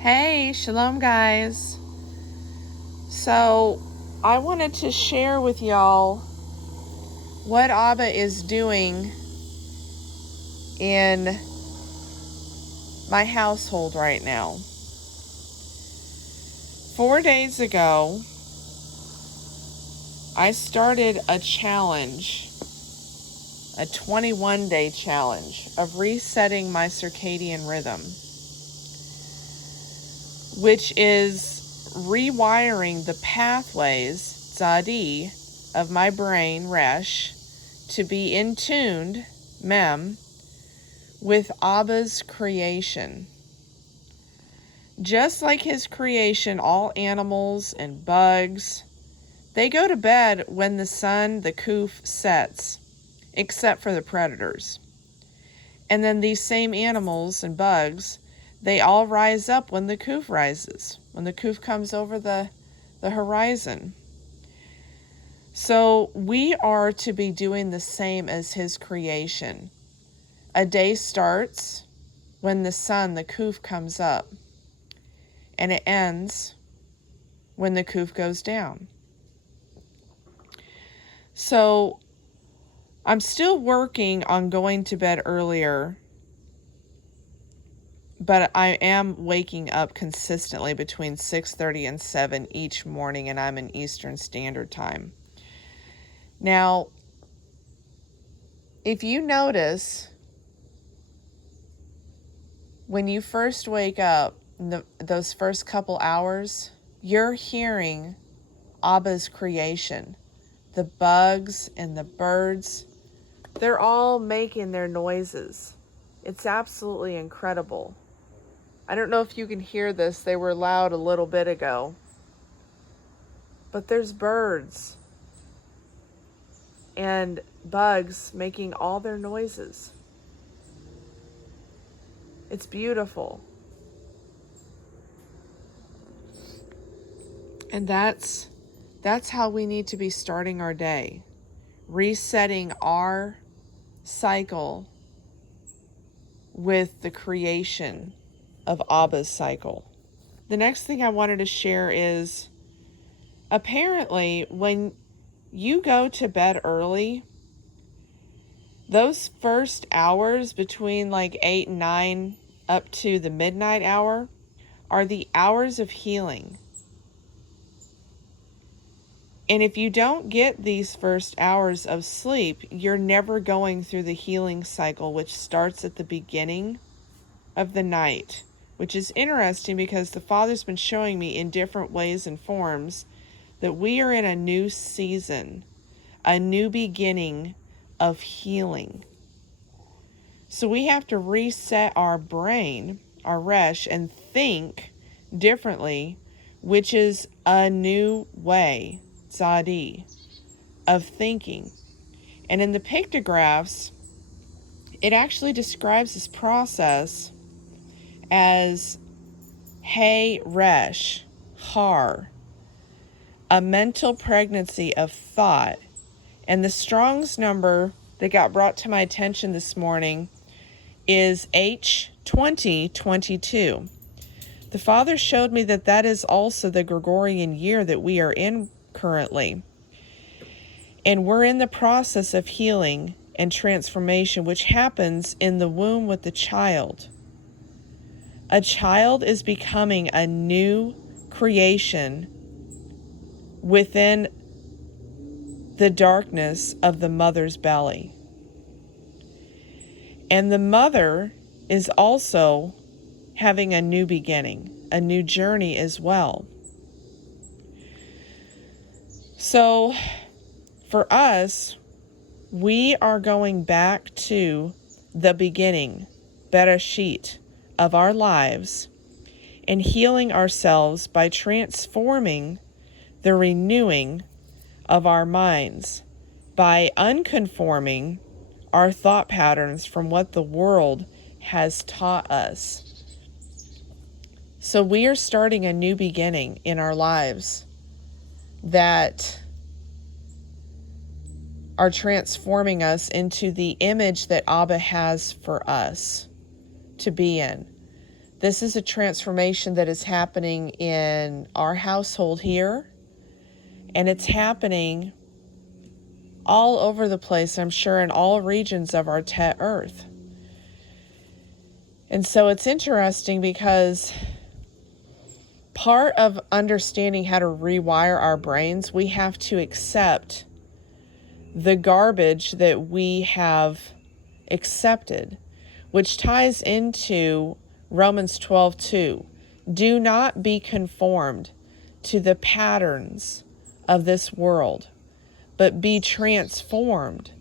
Hey, shalom guys. So, I wanted to share with y'all what Abba is doing in my household right now. 4 days ago, I started a challenge, a 21-day challenge of resetting my circadian rhythm, which is rewiring the pathways, tzadi, of my brain, resh, to be in tuned, mem, with Abba's creation. Just like his creation, all animals and bugs, they go to bed when the sun, the kuf, sets, except for the predators. And then these same animals and bugs, they all rise up when the kuf rises, when the kuf comes over the horizon. So we are to be doing the same as his creation. A day starts when the sun, the kuf, comes up, and it ends when the kuf goes down. So I'm still working on going to bed earlier, but I am waking up consistently between 6:30 and 7 each morning, and I'm in Eastern Standard Time. Now, if you notice, when you first wake up, those first couple hours, you're hearing Abba's creation. The bugs and the birds, they're all making their noises. It's absolutely incredible. I don't know if you can hear this. They were loud a little bit ago. But there's birds and bugs making all their noises. It's beautiful. And that's how we need to be starting our day. Resetting our cycle with the creation of Abba's cycle. The next thing I wanted to share is, apparently when you go to bed early, those first hours between like 8 and 9 up to the midnight hour are the hours of healing. And if you don't get these first hours of sleep, you're never going through the healing cycle, which starts at the beginning of the night, which is interesting because the Father's been showing me in different ways and forms that we are in a new season, a new beginning of healing. So we have to reset our brain, our resh, and think differently, which is a new way, tzadi, of thinking. And in the pictographs, it actually describes this process as hey resh, har, a mental pregnancy of thought. And the Strong's number that got brought to my attention this morning is H2022. The Father showed me that is also the Gregorian year that we are in currently. And we're in the process of healing and transformation, which happens in the womb with the child. A child is becoming a new creation within the darkness of the mother's belly. And the mother is also having a new beginning, a new journey as well. So for us, we are going back to the beginning, Bereshit, of our lives, and healing ourselves by transforming the renewing of our minds, by unconforming our thought patterns from what the world has taught us. So we are starting a new beginning in our lives that are transforming us into the image that Abba has for us to be in. This is a transformation that is happening in our household here, and it's happening all over the place, I'm sure, in all regions of our earth. And so it's interesting because part of understanding how to rewire our brains, we have to accept the garbage that we have accepted, which ties into Romans 12:2. Do not be conformed to the patterns of this world, but be transformed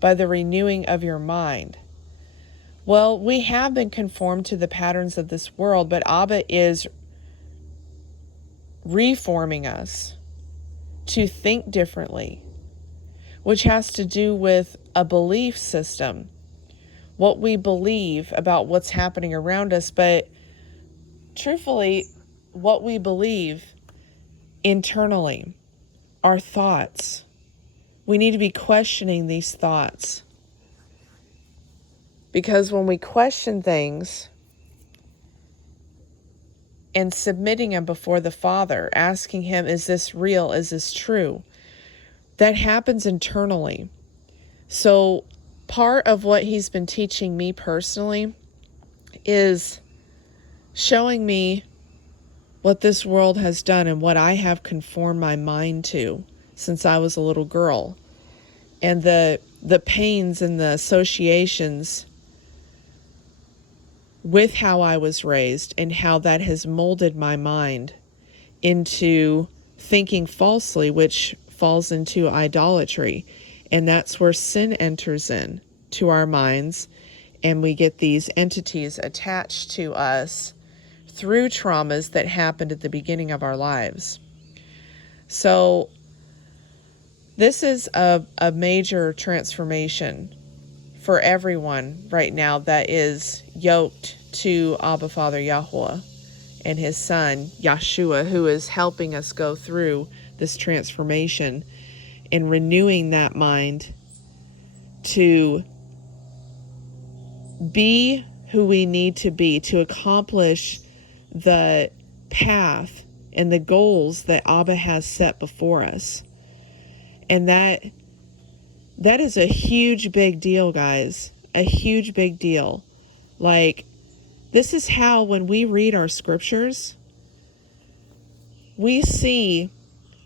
by the renewing of your mind. Well, we have been conformed to the patterns of this world, but Abba is reforming us to think differently, which has to do with a belief system, what we believe about what's happening around us, but truthfully, what we believe internally, our thoughts. We need to be questioning these thoughts. Because when we question things and submitting them before the Father, asking Him, is this real? Is this true? That happens internally. So part of what He's been teaching me personally is showing me what this world has done and what I have conformed my mind to since I was a little girl. And the pains and the associations with how I was raised and how that has molded my mind into thinking falsely, which falls into idolatry. And that's where sin enters in to our minds, and we get these entities attached to us through traumas that happened at the beginning of our lives. So this is a major transformation for everyone right now that is yoked to Abba Father Yahweh and His Son Yeshua, who is helping us go through this transformation and renewing that mind to be who we need to be to accomplish the path and the goals that Abba has set before us. And that is a huge big deal, guys. A huge big deal. Like, this is how, when we read our scriptures, we see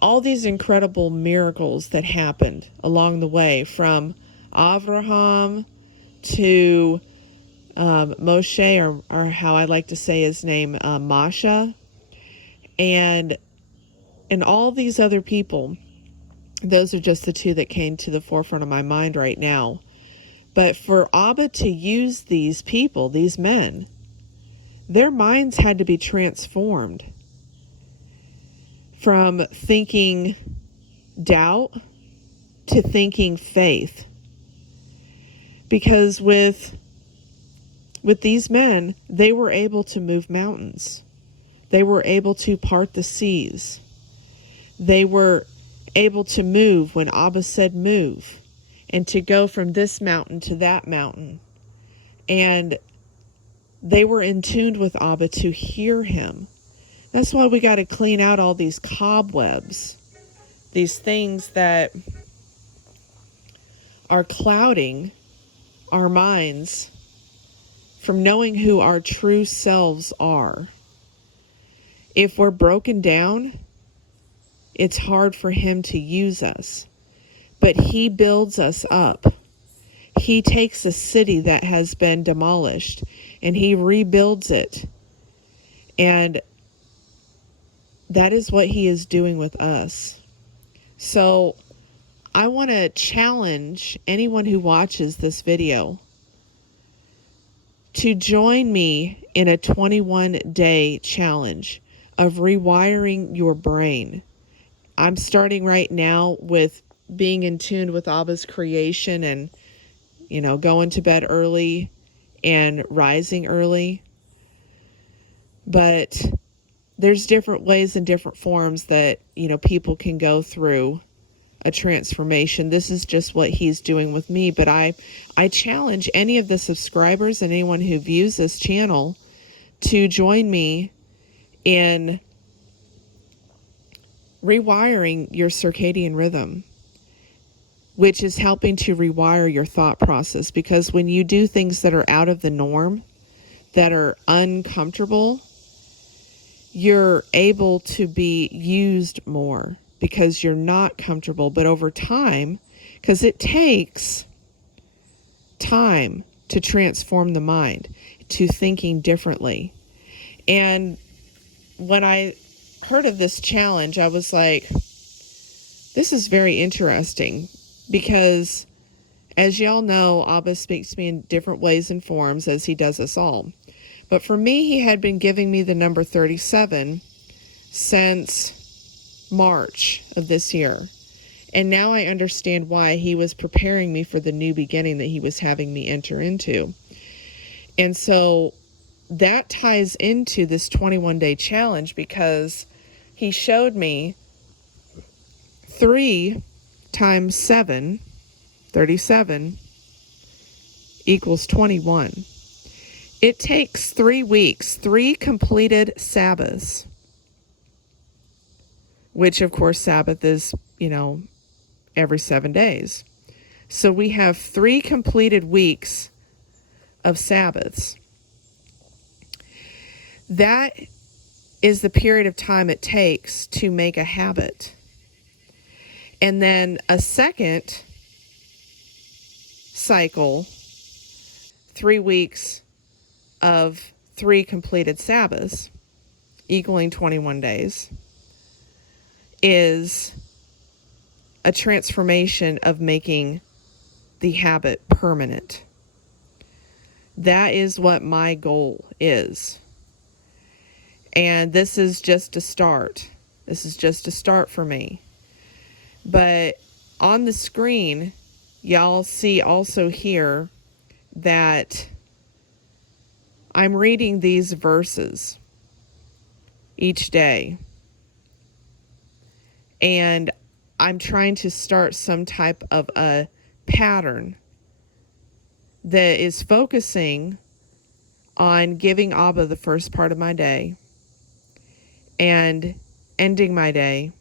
all these incredible miracles that happened along the way, from Abraham to Moshe, or how I like to say his name, Masha, and all these other people. Those are just the two that came to the forefront of my mind right now. But for Abba to use these people, these men, their minds had to be transformed from thinking doubt to thinking faith. Because with these men, they were able to move mountains. They were able to part the seas. They were able to move when Abba said move, and to go from this mountain to that mountain. And they were in tune with Abba to hear Him. That's why we got to clean out all these cobwebs, these things that are clouding our minds from knowing who our true selves are. If we're broken down, it's hard for Him to use us. But He builds us up. He takes a city that has been demolished and He rebuilds it. And that is what He is doing with us. So I want to challenge anyone who watches this video to join me in a 21-day challenge of rewiring your brain. I'm starting right now with being in tune with Abba's creation and, going to bed early and rising early. But there's different ways and different forms that, people can go through a transformation. This is just what He's doing with me. But I challenge any of the subscribers and anyone who views this channel to join me in rewiring your circadian rhythm, which is helping to rewire your thought process. Because when you do things that are out of the norm, that are uncomfortable, you're able to be used more because you're not comfortable. But over time, because it takes time to transform the mind to thinking differently. And when I heard of this challenge, I was like, this is very interesting, because as y'all know, Abba speaks to me in different ways and forms, as he does us all. But for me, he had been giving me the number 37 since March of this year. And now I understand why he was preparing me for the new beginning that he was having me enter into. And so that ties into this 21-day challenge, because he showed me 3 times 7, 37, equals 21. It takes 3 weeks, 3 completed Sabbaths, which of course Sabbath is, every 7 days. So we have 3 completed weeks of Sabbaths. That is the period of time it takes to make a habit. And then a second cycle, 3 weeks of 3 completed Sabbaths, equaling 21 days, is a transformation of making the habit permanent. That is what my goal is. And this is just a start. This is just a start for me. But on the screen, y'all see also here that I'm reading these verses each day. And I'm trying to start some type of a pattern that is focusing on giving Abba the first part of my day and ending my day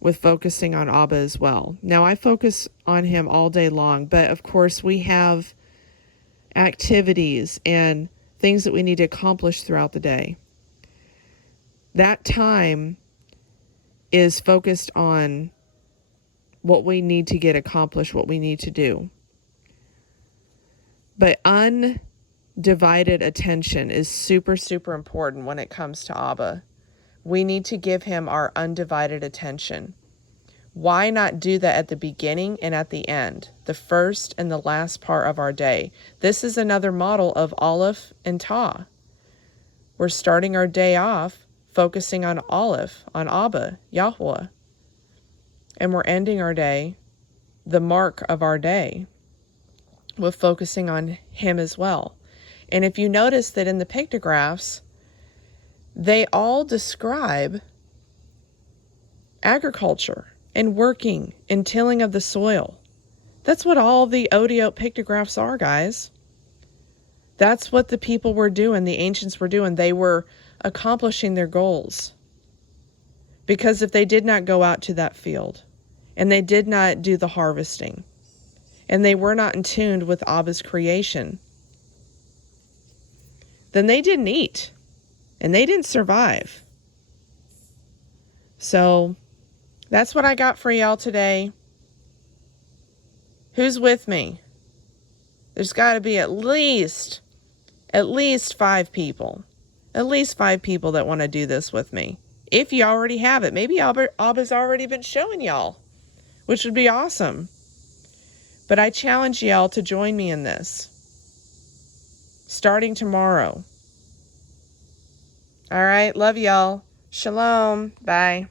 with focusing on Abba as well. Now, I focus on him all day long, but of course we have activities and things that we need to accomplish throughout the day. That time is focused on what we need to get accomplished, what we need to do. But undivided attention is super, super important when it comes to Abba. We need to give him our undivided attention. Why not do that at the beginning and at the end, the first and the last part of our day? This is another model of Aleph and Ta. We're starting our day off focusing on Aleph, on Abba, Yahweh. And we're ending our day, the mark of our day, with focusing on him as well. And if you notice that in the pictographs, they all describe agriculture and working and tilling of the soil. That's what all the Otiot pictographs are, guys. That's what the people were doing, the ancients were doing. They were accomplishing their goals. Because if they did not go out to that field, and they did not do the harvesting, and they were not in tune with Abba's creation, then they didn't eat, and they didn't survive. So that's what I got for y'all today. Who's with me? There's got to be at least 5 people. At least 5 people that want to do this with me. If you already have it. Maybe Abba's already been showing y'all, which would be awesome. But I challenge y'all to join me in this, starting tomorrow. All right, love y'all. Shalom. Bye.